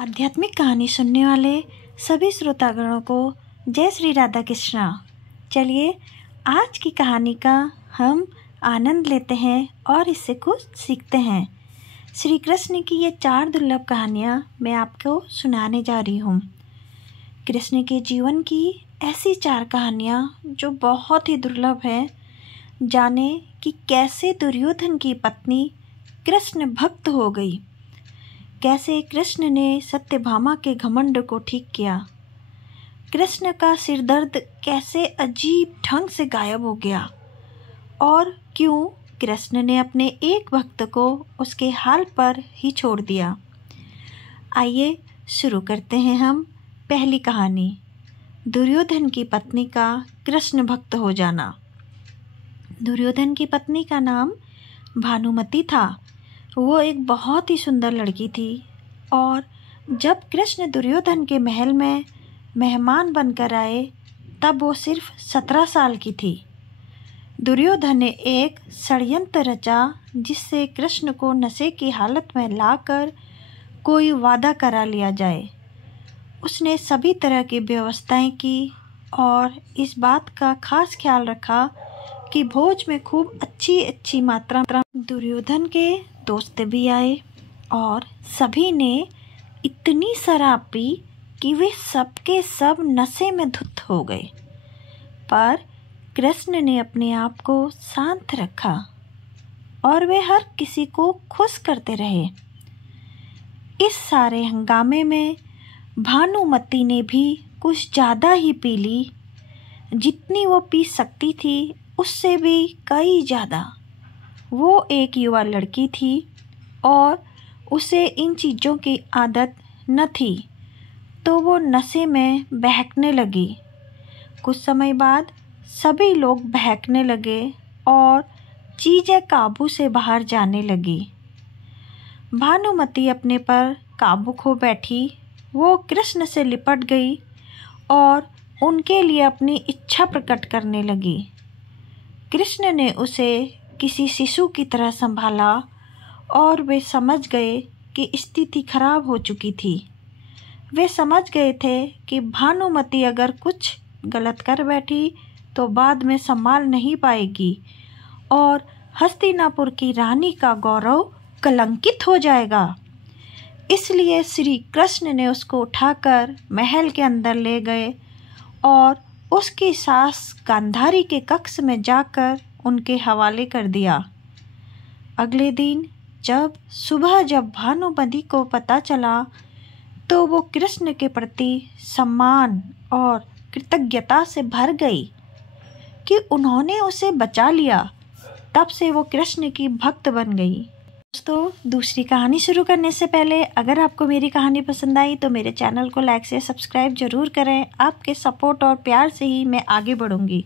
आध्यात्मिक कहानी सुनने वाले सभी श्रोतागणों को जय श्री राधा कृष्णा। चलिए आज की कहानी का हम आनंद लेते हैं और इससे कुछ सीखते हैं। श्री कृष्ण की ये 4 दुर्लभ कहानियाँ मैं आपको सुनाने जा रही हूँ। कृष्ण के जीवन की ऐसी 4 कहानियाँ जो बहुत ही दुर्लभ हैं। जाने कि कैसे दुर्योधन की पत्नी कृष्ण भक्त हो गई, कैसे कृष्ण ने सत्यभामा के घमंड को ठीक किया, कृष्ण का सिर दर्द कैसे अजीब ढंग से गायब हो गया और क्यों कृष्ण ने अपने एक भक्त को उसके हाल पर ही छोड़ दिया। आइए शुरू करते हैं हम पहली कहानी, दुर्योधन की पत्नी का कृष्ण भक्त हो जाना। दुर्योधन की पत्नी का नाम भानुमति था। वो एक बहुत ही सुंदर लड़की थी और जब कृष्ण दुर्योधन के महल में मेहमान बनकर आए तब वो सिर्फ 17 साल की थी। दुर्योधन ने एक षड्यंत्र रचा जिससे कृष्ण को नशे की हालत में लाकर कोई वादा करा लिया जाए। उसने सभी तरह की व्यवस्थाएं की और इस बात का खास ख्याल रखा कि भोज में खूब अच्छी मात्रा दुर्योधन के दोस्त भी आए और सभी ने इतनी शराब पी कि वे सबके सब नशे में धुत हो गए। पर कृष्ण ने अपने आप को शांत रखा और वे हर किसी को खुश करते रहे। इस सारे हंगामे में भानुमति ने भी कुछ ज़्यादा ही पी ली। जितनी वो पी सकती थी उससे भी कई ज़्यादा। वो एक युवा लड़की थी और उसे इन चीज़ों की आदत न थी, तो वो नशे में बहकने लगी। कुछ समय बाद सभी लोग बहकने लगे और चीज़ें काबू से बाहर जाने लगी। भानुमति अपने पर काबू खो बैठी। वो कृष्ण से लिपट गई और उनके लिए अपनी इच्छा प्रकट करने लगी। कृष्ण ने उसे किसी शिशु की तरह संभाला और वे समझ गए कि स्थिति खराब हो चुकी थी। वे समझ गए थे कि भानुमति अगर कुछ गलत कर बैठी तो बाद में संभाल नहीं पाएगी और हस्तिनापुर की रानी का गौरव कलंकित हो जाएगा। इसलिए श्री कृष्ण ने उसको उठाकर महल के अंदर ले गए और उसकी सास गांधारी के कक्ष में जाकर उनके हवाले कर दिया। अगले दिन जब भानुमति को पता चला तो वो कृष्ण के प्रति सम्मान और कृतज्ञता से भर गई कि उन्होंने उसे बचा लिया। तब से वो कृष्ण की भक्त बन गई। दोस्तों, दूसरी कहानी शुरू करने से पहले अगर आपको मेरी कहानी पसंद आई तो मेरे चैनल को लाइक से सब्सक्राइब जरूर करें। आपके सपोर्ट और प्यार से ही मैं आगे बढ़ूंगी।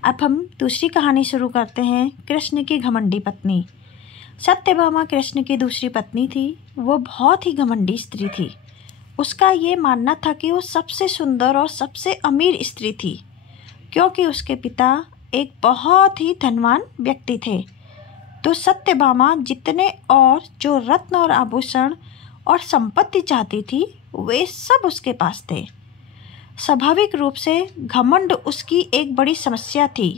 अब हम दूसरी कहानी शुरू करते हैं, कृष्ण की घमंडी पत्नी। सत्यभामा कृष्ण की दूसरी पत्नी थी। वो बहुत ही घमंडी स्त्री थी। उसका ये मानना था कि वो सबसे सुंदर और सबसे अमीर स्त्री थी क्योंकि उसके पिता एक बहुत ही धनवान व्यक्ति थे। तो सत्यभामा जितने और जो रत्न और आभूषण और संपत्ति चाहती थी वे सब उसके पास थे। स्वाभाविक रूप से घमंड उसकी एक बड़ी समस्या थी।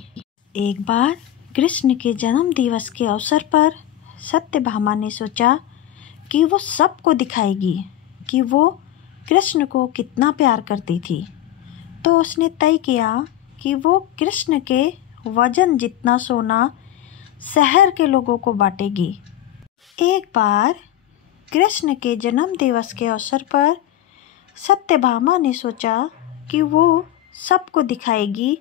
एक बार कृष्ण के जन्म दिवस के अवसर पर सत्यभामा ने सोचा कि वो सबको दिखाएगी कि वो कृष्ण को कितना प्यार करती थी। तो उसने तय किया कि वो कृष्ण के वजन जितना सोना शहर के लोगों को बांटेगी। एक बार कृष्ण के जन्म दिवस के अवसर पर सत्यभामा ने सोचा कि वो सबको दिखाएगी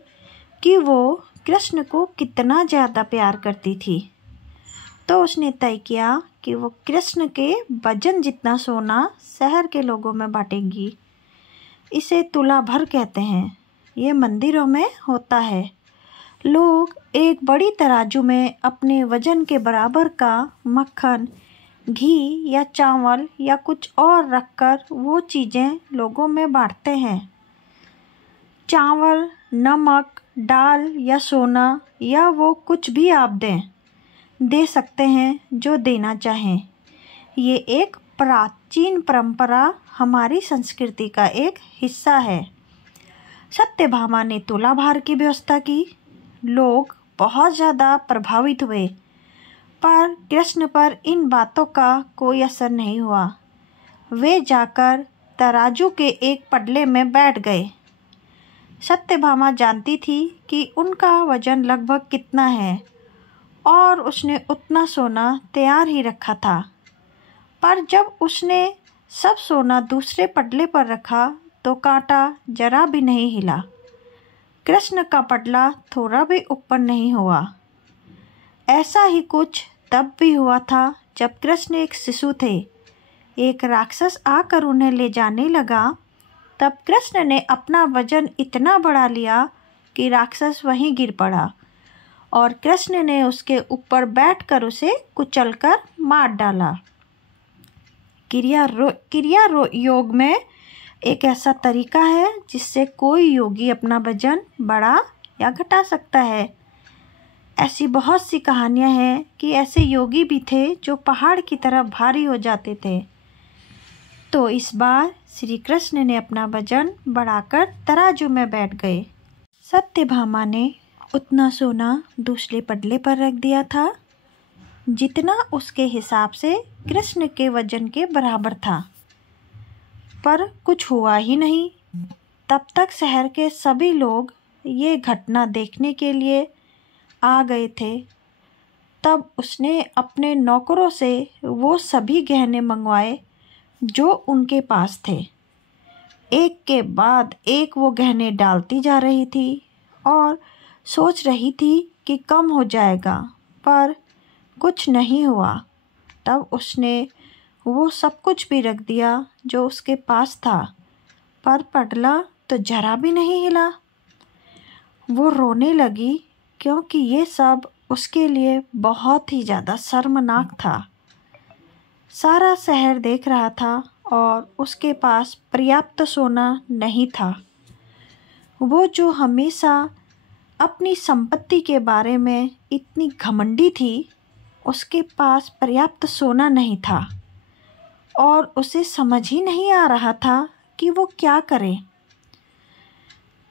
कि वो कृष्ण को कितना ज़्यादा प्यार करती थी। तो उसने तय किया कि वो कृष्ण के वजन जितना सोना शहर के लोगों में बांटेगी। इसे तुला भर कहते हैं। ये मंदिरों में होता है। लोग एक बड़ी तराजू में अपने वजन के बराबर का मक्खन, घी या चावल या कुछ और रखकर वो चीज़ें लोगों में बांटते हैं। चावल, नमक, दाल या सोना या वो कुछ भी आप दे सकते हैं जो देना चाहें। ये एक प्राचीन परंपरा हमारी संस्कृति का एक हिस्सा है। सत्यभामा ने तुलाभार की व्यवस्था की। लोग बहुत ज़्यादा प्रभावित हुए, पर कृष्ण पर इन बातों का कोई असर नहीं हुआ। वे जाकर तराजू के एक पडले में बैठ गए। सत्यभामा जानती थी कि उनका वजन लगभग कितना है और उसने उतना सोना तैयार ही रखा था। पर जब उसने सब सोना दूसरे पडले पर रखा तो कांटा जरा भी नहीं हिला। कृष्ण का पडला थोड़ा भी ऊपर नहीं हुआ। ऐसा ही कुछ तब भी हुआ था जब कृष्ण एक शिशु थे। एक राक्षस आकर उन्हें ले जाने लगा। तब कृष्ण ने अपना वजन इतना बढ़ा लिया कि राक्षस वहीं गिर पड़ा और कृष्ण ने उसके ऊपर बैठकर उसे कुचलकर मार डाला। क्रिया योग में एक ऐसा तरीका है जिससे कोई योगी अपना वजन बढ़ा या घटा सकता है। ऐसी बहुत सी कहानियां हैं कि ऐसे योगी भी थे जो पहाड़ की तरह भारी हो जाते थे। तो इस बार श्री कृष्ण ने अपना वजन बढ़ाकर तराजू में बैठ गए। सत्यभामा ने उतना सोना दूसरे पडले पर रख दिया था जितना उसके हिसाब से कृष्ण के वजन के बराबर था, पर कुछ हुआ ही नहीं। तब तक शहर के सभी लोग ये घटना देखने के लिए आ गए थे। तब उसने अपने नौकरों से वो सभी गहने मंगवाए जो उनके पास थे। एक के बाद एक वो गहने डालती जा रही थी और सोच रही थी कि कम हो जाएगा, पर कुछ नहीं हुआ। तब उसने वो सब कुछ भी रख दिया जो उसके पास था, पर पडला तो जरा भी नहीं हिला। वो रोने लगी क्योंकि ये सब उसके लिए बहुत ही ज़्यादा शर्मनाक था। सारा शहर देख रहा था और उसके पास पर्याप्त सोना नहीं था। वो जो हमेशा अपनी संपत्ति के बारे में इतनी घमंडी थी, उसके पास पर्याप्त सोना नहीं था और उसे समझ ही नहीं आ रहा था कि वो क्या करे।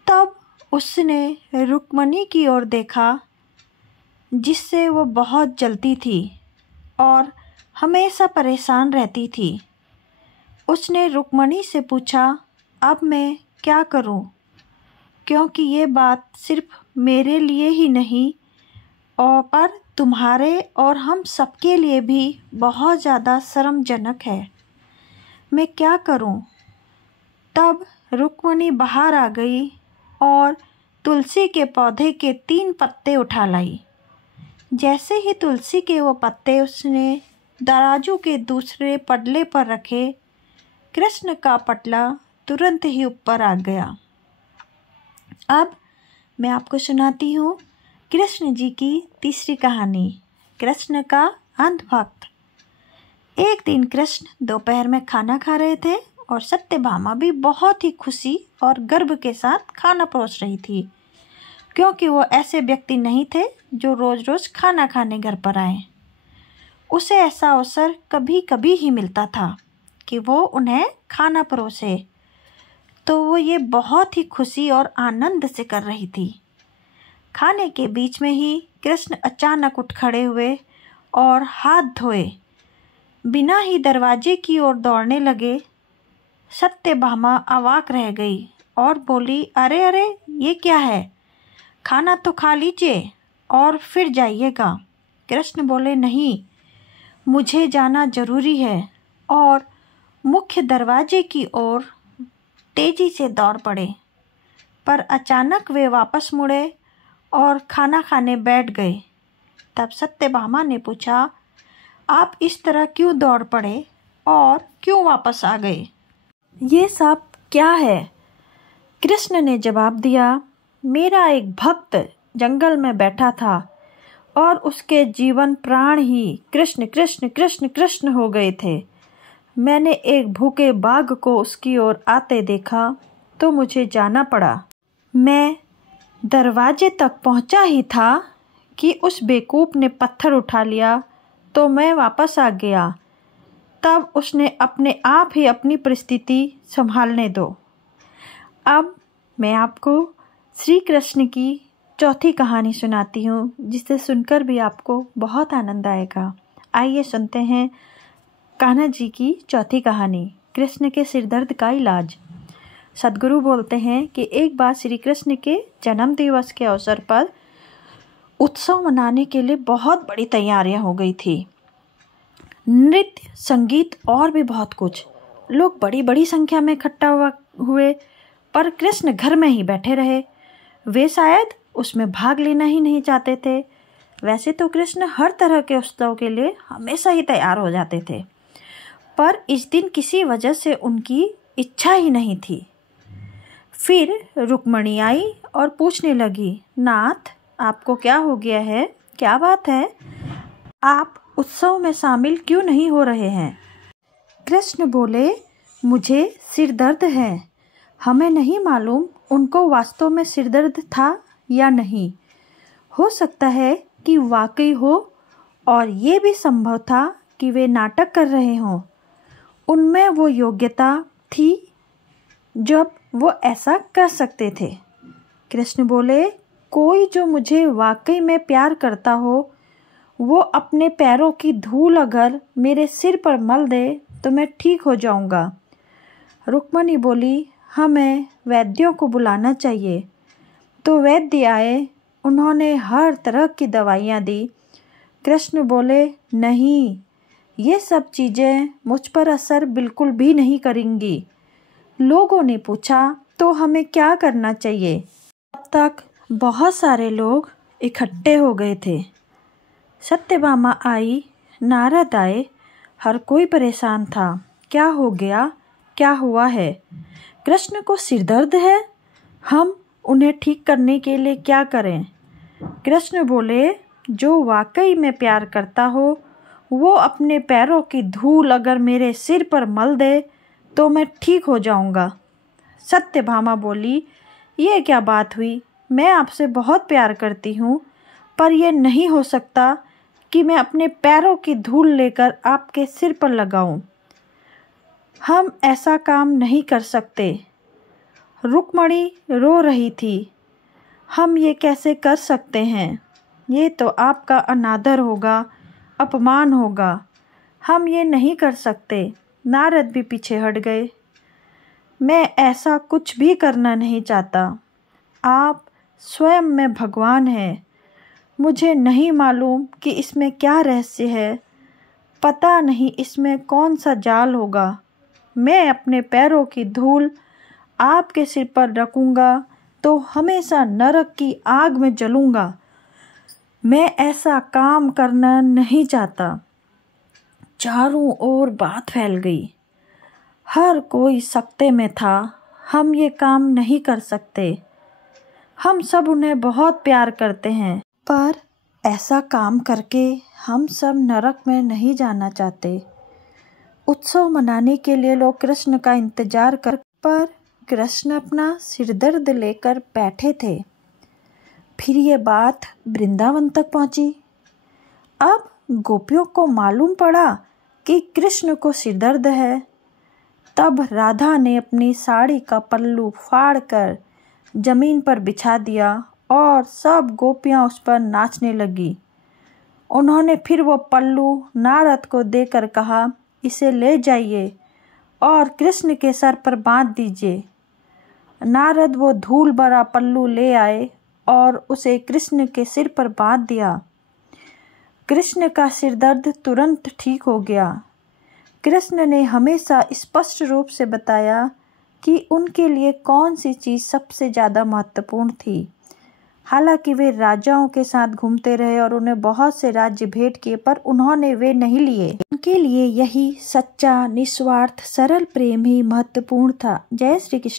तब उसने रुक्मणी की ओर देखा, जिससे वो बहुत जलती थी और हमेशा परेशान रहती थी। उसने रुक्मणी से पूछा, अब मैं क्या करूं? क्योंकि ये बात सिर्फ मेरे लिए ही नहीं और पर तुम्हारे और हम सबके लिए भी बहुत ज़्यादा शर्मजनक है। मैं क्या करूं? तब रुक्मणी बाहर आ गई और तुलसी के पौधे के 3 पत्ते उठा लाई। जैसे ही तुलसी के वो पत्ते उसने तराजू के दूसरे पडले पर रखे, कृष्ण का पटला तुरंत ही ऊपर आ गया। अब मैं आपको सुनाती हूँ कृष्ण जी की तीसरी कहानी, कृष्ण का अंधभक्त। एक दिन कृष्ण दोपहर में खाना खा रहे थे और सत्यभामा भी बहुत ही खुशी और गर्व के साथ खाना परोस रही थी, क्योंकि वो ऐसे व्यक्ति नहीं थे जो रोज़ रोज़ खाना खाने घर पर आए। उसे ऐसा अवसर कभी कभी ही मिलता था कि वो उन्हें खाना परोसे, तो वो ये बहुत ही खुशी और आनंद से कर रही थी। खाने के बीच में ही कृष्ण अचानक उठ खड़े हुए और हाथ धोए बिना ही दरवाजे की ओर दौड़ने लगे। सत्यभामा अवाक रह गई और बोली, अरे अरे, ये क्या है? खाना तो खा लीजिए और फिर जाइएगा। कृष्ण बोले, नहीं, मुझे जाना जरूरी है, और मुख्य दरवाजे की ओर तेजी से दौड़ पड़े। पर अचानक वे वापस मुड़े और खाना खाने बैठ गए। तब सत्यभामा ने पूछा, आप इस तरह क्यों दौड़ पड़े और क्यों वापस आ गए? ये सब क्या है? कृष्ण ने जवाब दिया, मेरा एक भक्त जंगल में बैठा था और उसके जीवन प्राण ही कृष्ण कृष्ण कृष्ण कृष्ण हो गए थे। मैंने एक भूखे बाघ को उसकी ओर आते देखा तो मुझे जाना पड़ा। मैं दरवाजे तक पहुंचा ही था कि उस बेवकूफ़ ने पत्थर उठा लिया, तो मैं वापस आ गया। तब उसने अपने आप ही अपनी परिस्थिति संभालने दो। अब मैं आपको श्री कृष्ण की चौथी कहानी सुनाती हूँ, जिसे सुनकर भी आपको बहुत आनंद आएगा। आइए सुनते हैं कान्हा जी की चौथी कहानी, कृष्ण के सिरदर्द का इलाज। सद्गुरु बोलते हैं कि एक बार श्री कृष्ण के जन्म दिवस के अवसर पर उत्सव मनाने के लिए बहुत बड़ी तैयारियां हो गई थी। नृत्य, संगीत और भी बहुत कुछ। लोग बड़ी बड़ी संख्या में इकट्ठा हुए, पर कृष्ण घर में ही बैठे रहे। वे शायद उसमें भाग लेना ही नहीं चाहते थे। वैसे तो कृष्ण हर तरह के उत्सव के लिए हमेशा ही तैयार हो जाते थे, पर इस दिन किसी वजह से उनकी इच्छा ही नहीं थी। फिर रुक्मणी आई और पूछने लगी, नाथ, आपको क्या हो गया है? क्या बात है? आप उत्सव में शामिल क्यों नहीं हो रहे हैं? कृष्ण बोले, मुझे सिर दर्द है। हमें नहीं मालूम उनको वास्तव में सिर दर्द था या नहीं। हो सकता है कि वाकई हो, और ये भी संभव था कि वे नाटक कर रहे हों। उनमें वो योग्यता थी जब वो ऐसा कर सकते थे। कृष्ण बोले, कोई जो मुझे वाकई में प्यार करता हो, वो अपने पैरों की धूल अगर मेरे सिर पर मल दे तो मैं ठीक हो जाऊंगा। रुक्मणी बोली, हमें वैद्यों को बुलाना चाहिए। तो वैद्य आए। उन्होंने हर तरह की दवाइयाँ दी। कृष्ण बोले, नहीं, ये सब चीज़ें मुझ पर असर बिल्कुल भी नहीं करेंगी। लोगों ने पूछा, तो हमें क्या करना चाहिए? अब तक बहुत सारे लोग इकट्ठे हो गए थे। सत्यभामा आई, नारद आए, हर कोई परेशान था। क्या हो गया? क्या हुआ है? कृष्ण को सिर दर्द है? हम उन्हें ठीक करने के लिए क्या करें? कृष्ण बोले, जो वाकई में प्यार करता हो, वो अपने पैरों की धूल अगर मेरे सिर पर मल दे तो मैं ठीक हो जाऊंगा। सत्यभामा बोली, ये क्या बात हुई? मैं आपसे बहुत प्यार करती हूँ, पर यह नहीं हो सकता कि मैं अपने पैरों की धूल लेकर आपके सिर पर लगाऊं। हम ऐसा काम नहीं कर सकते। रुक्मणी रो रही थी। हम ये कैसे कर सकते हैं? ये तो आपका अनादर होगा, अपमान होगा। हम ये नहीं कर सकते। नारद भी पीछे हट गए। मैं ऐसा कुछ भी करना नहीं चाहता। आप स्वयं में भगवान हैं। मुझे नहीं मालूम कि इसमें क्या रहस्य है। पता नहीं इसमें कौन सा जाल होगा। मैं अपने पैरों की धूल आपके सिर पर रखूँगा तो हमेशा नरक की आग में जलूँगा। मैं ऐसा काम करना नहीं चाहता। चारों ओर बात फैल गई। हर कोई सकते में था। हम ये काम नहीं कर सकते। हम सब उन्हें बहुत प्यार करते हैं, पर ऐसा काम करके हम सब नरक में नहीं जाना चाहते। उत्सव मनाने के लिए लोग कृष्ण का इंतजार कर, पर कृष्ण अपना सिरदर्द लेकर बैठे थे। फिर ये बात वृंदावन तक पहुंची। अब गोपियों को मालूम पड़ा कि कृष्ण को सिरदर्द है। तब राधा ने अपनी साड़ी का पल्लू फाड़कर जमीन पर बिछा दिया और सब गोपियां उस पर नाचने लगी। उन्होंने फिर वो पल्लू नारद को देकर कहा, इसे ले जाइए और कृष्ण के सर पर बांध दीजिए। नारद वो धूल भरा पल्लू ले आए और उसे कृष्ण के सिर पर बांध दिया। कृष्ण का सिर दर्द तुरंत ठीक हो गया। कृष्ण ने हमेशा स्पष्ट रूप से बताया कि उनके लिए कौन सी चीज़ सबसे ज़्यादा महत्वपूर्ण थी। हालांकि वे राजाओं के साथ घूमते रहे और उन्हें बहुत से राज्य भेंट किए, पर उन्होंने वे नहीं लिए। उनके लिए यही सच्चा, निस्वार्थ, सरल प्रेम ही महत्वपूर्ण था। जय श्री कृष्ण।